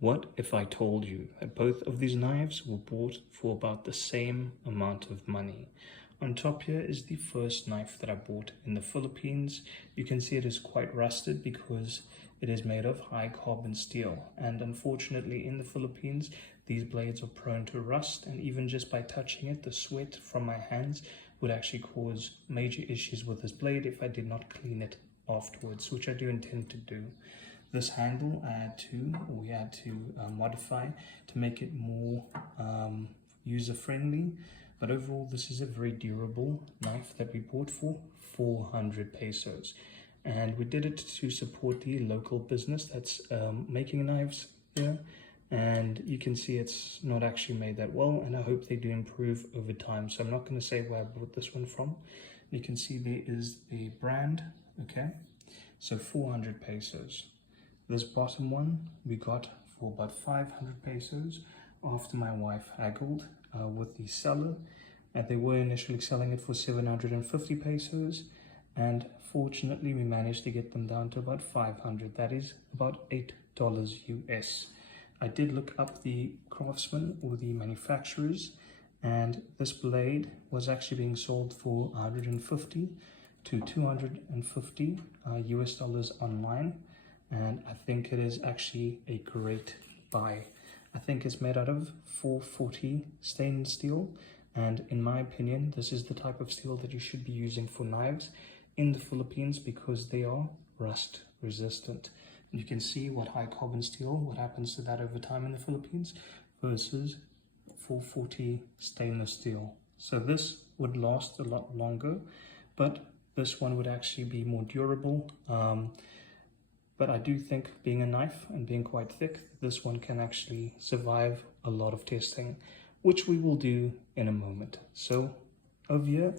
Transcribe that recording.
What if I told you that both of these knives were bought for about the same amount of money? On top here is the first knife that I bought in the Philippines. You can see it is quite rusted because it is made of high carbon steel, and unfortunately in the Philippines these blades are prone to rust, and even just by touching it, the sweat from my hands would actually cause major issues with this blade if I did not clean it afterwards, which I do intend to do. This handle we had to modify to make it more user-friendly, but overall this is a very durable knife that we bought for 400 pesos, and we did it to support the local business that's making knives here. And you can see it's not actually made that well, and I hope they do improve over time. So I'm not going to say where I bought this one from. You can see there is a brand. Okay, so 400 pesos. This bottom one we got for about 500 pesos after my wife haggled with the seller. They were initially selling it for 750 pesos, and fortunately we managed to get them down to about 500. That is about $8 US. I did look up the craftsmen or the manufacturers, and this blade was actually being sold for 150 to 250 US dollars online, and I think it is actually a great buy. I think it's made out of 440 stainless steel, and in my opinion this is the type of steel that you should be using for knives in the Philippines because they are rust resistant. And you can see what high carbon steel, what happens to that over time in the Philippines versus 440 stainless steel. So this would last a lot longer, but this one would actually be more durable. But I do think, being a knife and being quite thick, this one can actually survive a lot of testing, which we will do in a moment. So over here,